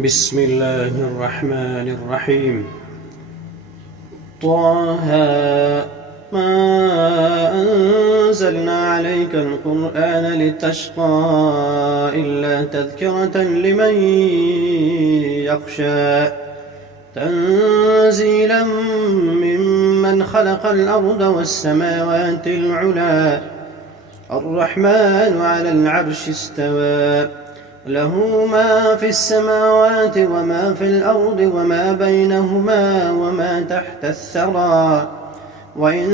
بسم الله الرحمن الرحيم. طه ما أنزلنا عليك القرآن لتشقى إلا تذكرة لمن يخشى تنزيلا ممن خلق الأرض والسماوات العلى الرحمن على العرش استوى له ما في السماوات وما في الأرض وما بينهما وما تحت الثرى وإن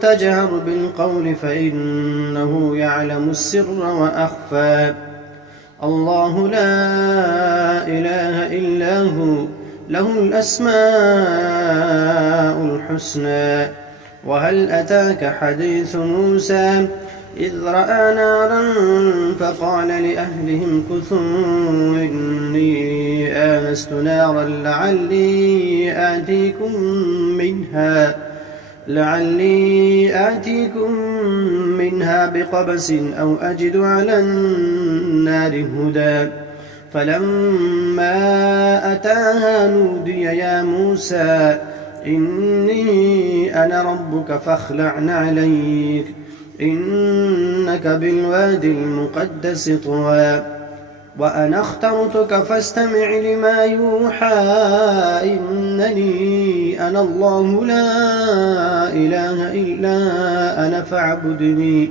تجهر بالقول فإنه يعلم السر وأخفى الله لا إله إلا هو له الأسماء الحسنى. وهل أتاك حديث موسى إذ رأى نارا فقال لأهلهم كثوا إني آنست نارا لعلي آتيكم منها بقبس أو أجد على النار هدى فلما أتاها نودي يا موسى إني أنا ربك فاخلع نعليك إنك بالوادي المقدس طوى وأنا اخترتك فاستمع لما يوحى إنني أنا الله لا إله إلا أنا فاعبدني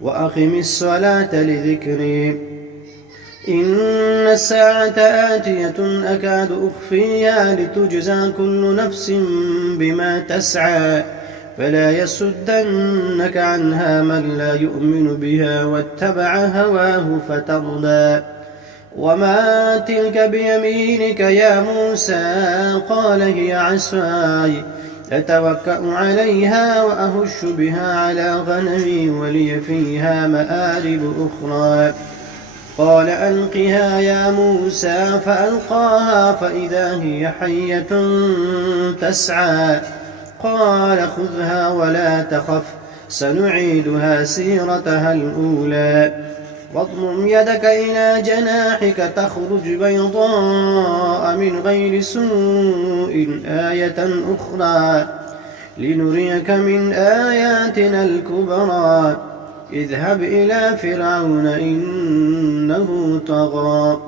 وأقم الصلاة لذكري إن الساعة آتية أكاد أخفيها لتجزى كل نفس بما تسعى فلا يصدنك عنها من لا يؤمن بها واتبع هواه فتردى وما تلك بيمينك يا موسى قال هي عصاي أتوكأ عليها وأهش بها على غنمي ولي فيها مآرب أخرى قال ألقها يا موسى فألقاها فإذا هي حية تسعى قال خذها ولا تخف سنعيدها سيرتها الأولى واضمم يدك إلى جناحك تخرج بيضاء من غير سوء آية أخرى لنريك من آياتنا الكبرى اذهب إلى فرعون إنه طغى